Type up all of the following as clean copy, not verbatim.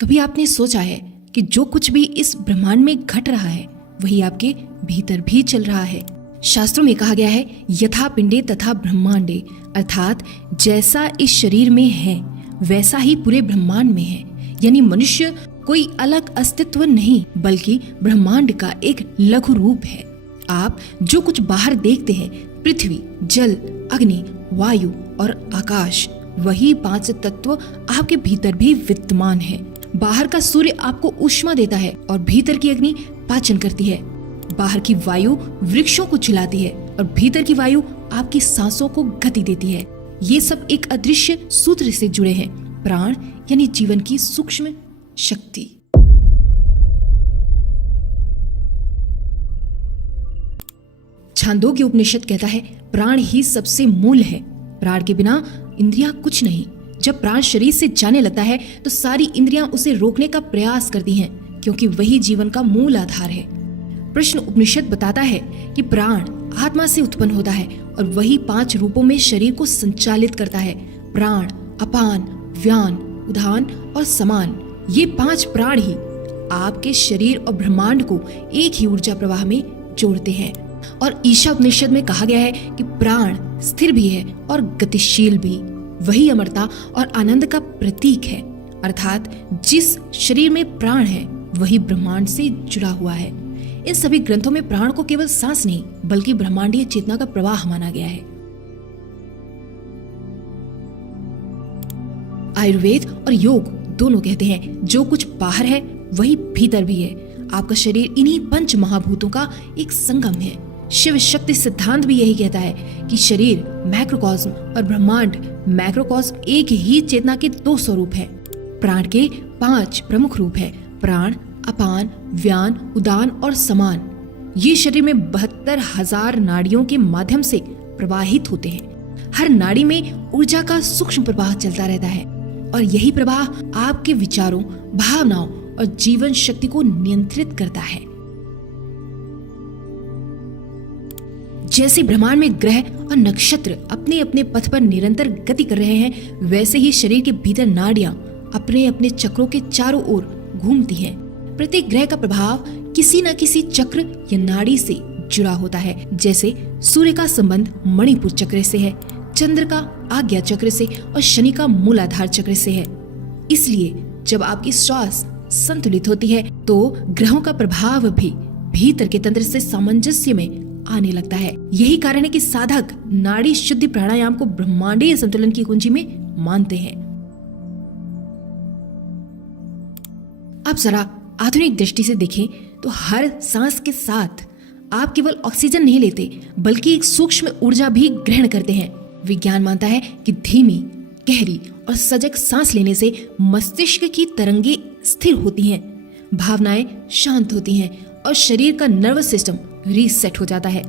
कभी आपने सोचा है कि जो कुछ भी इस ब्रह्मांड में घट रहा है वही आपके भीतर भी चल रहा है। शास्त्रों में कहा गया है यथा पिंडे तथा ब्रह्मांडे, अर्थात जैसा इस शरीर में है वैसा ही पूरे ब्रह्मांड में है। यानी मनुष्य कोई अलग अस्तित्व नहीं बल्कि ब्रह्मांड का एक लघु रूप है। आप जो कुछ बाहर देखते हैं, पृथ्वी, जल, अग्नि, वायु और आकाश, वही 5 तत्व आपके भीतर भी विद्यमान है। बाहर का सूर्य आपको ऊष्मा देता है और भीतर की अग्नि पाचन करती है। बाहर की वायु वृक्षों को चिलाती है और भीतर की वायु आपकी सांसों को गति देती है। ये सब एक अदृश्य सूत्र से जुड़े हैं, प्राण यानी जीवन की सूक्ष्म शक्ति। छांदोग्य उपनिषद कहता है प्राण ही सबसे मूल है। प्राण के बिना इंद्रियां कुछ नहीं। जब प्राण शरीर से जाने लगता है तो सारी इंद्रियां उसे रोकने का प्रयास करती हैं, क्योंकि वही जीवन का मूल आधार है। प्रश्न उपनिषद बताता है कि प्राण आत्मा से उत्पन्न होता है और वही 5 रूपों में शरीर को संचालित करता है। प्राण, अपान, व्यान, उदान और समान, ये 5 प्राण ही आपके शरीर और ब्रह्मांड को एक ही ऊर्जा प्रवाह में जोड़ते हैं। और ईशा उपनिषद में कहा गया है कि प्राण स्थिर भी है और गतिशील भी। वही अमरता और आनंद का प्रतीक है, अर्थात जिस शरीर में प्राण है वही ब्रह्मांड से जुड़ा हुआ है। इन सभी ग्रंथों में प्राण को केवल सांस नहीं बल्कि ब्रह्मांडीय चेतना का प्रवाह माना गया है। आयुर्वेद और योग दोनों कहते हैं जो कुछ बाहर है वही भीतर भी है। आपका शरीर इन्हीं 5 महाभूतों का एक संगम है। शिव शक्ति सिद्धांत भी यही कहता है कि शरीर मैक्रोकॉस्म और ब्रह्मांड मैक्रोकॉस्म एक ही चेतना के 2 स्वरूप है। प्राण के 5 प्रमुख रूप है, प्राण, अपान, व्यान, उदान और समान। ये शरीर में 72,000 नाड़ियों के माध्यम से प्रवाहित होते हैं। हर नाड़ी में ऊर्जा का सूक्ष्म प्रवाह चलता रहता है और यही प्रवाह आपके विचारों, भावनाओं और जीवन शक्ति को नियंत्रित करता है। जैसे ब्रह्मांड में ग्रह और नक्षत्र अपने अपने पथ पर निरंतर गति कर रहे हैं, वैसे ही शरीर के भीतर नाड़ियां अपने अपने चक्रों के चारों ओर घूमती हैं। प्रत्येक ग्रह का प्रभाव किसी न किसी चक्र या नाड़ी से जुड़ा होता है। जैसे सूर्य का संबंध मणिपुर चक्र से है, चंद्र का आज्ञा चक्र से और शनि का मूलाधार चक्र से है। इसलिए जब आपकी श्वास संतुलित होती है तो ग्रहों का प्रभाव भी भीतर के तंत्र से सामंजस्य में आने लगता है। यही कारण है कि साधक नाड़ी शुद्धि प्राणायाम को ब्रह्मांडीय संतुलन की कुंजी में मानते हैं। अब जरा आधुनिक दृष्टि से देखें तो हर सांस के साथ आप केवल ऑक्सीजन नहीं लेते बल्कि एक सूक्ष्म ऊर्जा भी ग्रहण करते हैं। विज्ञान मानता है कि धीमी, गहरी और सजग सांस लेने से मस्तिष्क की तरंगें स्थिर होती हैं, भावनाएं शांत होती हैं और शरीर का नर्वस सिस्टम रीसेट हो जाता है।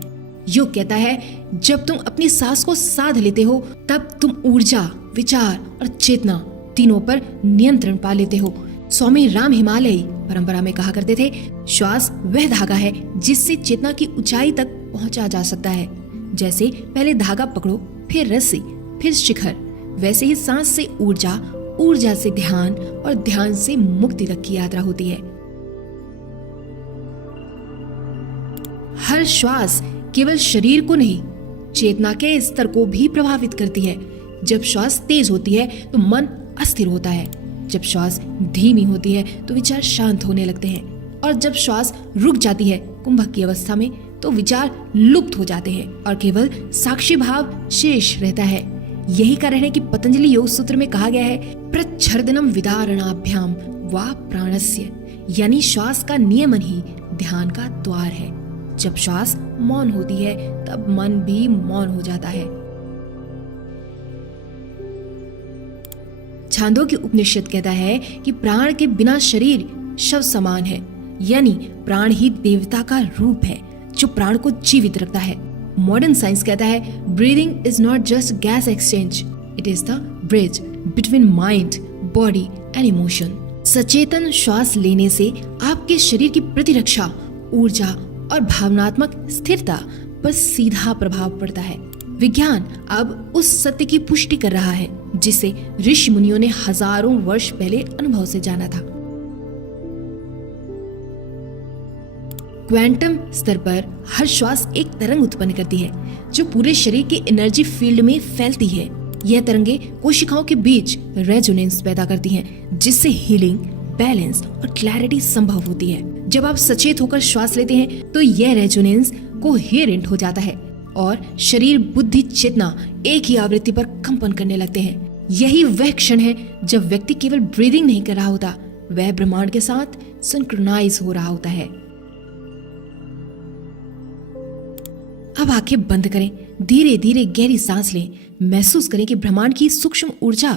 योग कहता है जब तुम अपनी सांस को साध लेते हो तब तुम ऊर्जा, विचार और चेतना तीनों पर नियंत्रण पा लेते हो। स्वामी राम हिमालयी परंपरा में कहा करते थे, श्वास वह धागा है जिससे चेतना की ऊंचाई तक पहुंचा जा सकता है। जैसे पहले धागा पकड़ो, फिर रस्सी, फिर शिखर, वैसे ही सांस से ऊर्जा, ऊर्जा से ध्यान और ध्यान से मुक्ति तक की यात्रा होती है। हर श्वास केवल शरीर को नहीं, चेतना के स्तर को भी प्रभावित करती है। जब श्वास तेज होती है तो मन अस्थिर होता है, जब श्वास धीमी होती है तो विचार शांत होने लगते हैं और जब श्वास रुक जाती है कुंभक की अवस्था में तो विचार लुप्त हो जाते हैं और केवल साक्षी भाव शेष रहता है। यही कारण है कि पतंजलि योग सूत्र में कहा गया है प्रच्छर्दनम विदारणाभ्याम वा प्राणस्य, यानी श्वास का नियमन ही ध्यान का द्वार है। जब श्वास मौन होती है तब मन भी मौन हो जाता है। छांदोग्य उपनिषद कहता है कि प्राण के बिना शरीर शव समान है, यानी प्राण ही देवता का रूप है जो प्राण को जीवित रखता है। मॉडर्न साइंस कहता है breathing is not just guess exchange, it is the bridge between mind, body and emotion. सचेतन श्वास लेने से आपके शरीर की प्रतिरक्षा, ऊर्जा और भावनात्मक स्थिरता पर सीधा प्रभाव पड़ता है। विज्ञान अब उस सत्य की पुष्टि कर रहा है जिसे ऋषि मुनियों ने हजारों वर्ष पहले अनुभव से जाना था। क्वांटम स्तर पर हर श्वास एक तरंग उत्पन्न करती है जो पूरे शरीर के एनर्जी फील्ड में फैलती है। यह तरंगे कोशिकाओं के बीच रेजोनेंस पैदा करती हैं, जिससे हीलिंग, बैलेंस और क्लैरिटी संभव होती है। जब आप सचेत होकर श्वास लेते हैं तो यह रेजोनेंस कोहेरेंट हो जाता है और शरीर, बुद्धि, चेतना एक ही आवृत्ति पर कंपन करने लगते हैं। यही वह क्षण है जब व्यक्ति केवल ब्रीदिंग नहीं कर रहा होता, वह ब्रह्मांड के साथ सिंक्रोनाइज हो रहा होता है। अब आंखें बंद करें, धीरे धीरे गहरी सांस लें, महसूस करें कि ब्रह्मांड की सूक्ष्म ऊर्जा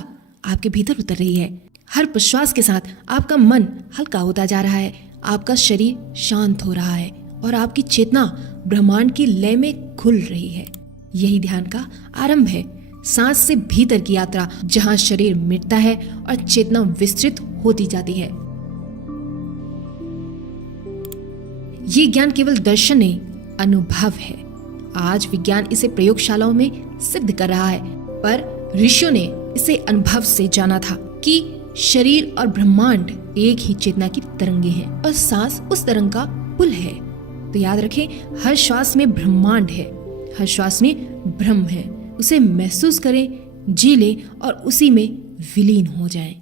आपके भीतर उतर रही है। हर प्रश्वास के साथ आपका मन हल्का होता जा रहा है, आपका शरीर शांत हो रहा है और आपकी चेतना ब्रह्मांड की लय में घुल रही है। यही ध्यान का आरंभ है, सांस से भीतर की यात्रा, जहां शरीर मिटता है और चेतना विस्तृत होती जाती है। ये ज्ञान केवल दर्शन नहीं, अनुभव है। आज विज्ञान इसे प्रयोगशालाओं में सिद्ध कर रहा है, पर ऋषियों ने इसे अनुभव से जाना था कि शरीर और ब्रह्मांड एक ही चेतना की तरंगे हैं और सांस उस तरंग का पुल है। तो याद रखें, हर श्वास में ब्रह्मांड है, हर श्वास में ब्रह्म है। उसे महसूस करें, जी लें और उसी में विलीन हो जाएं।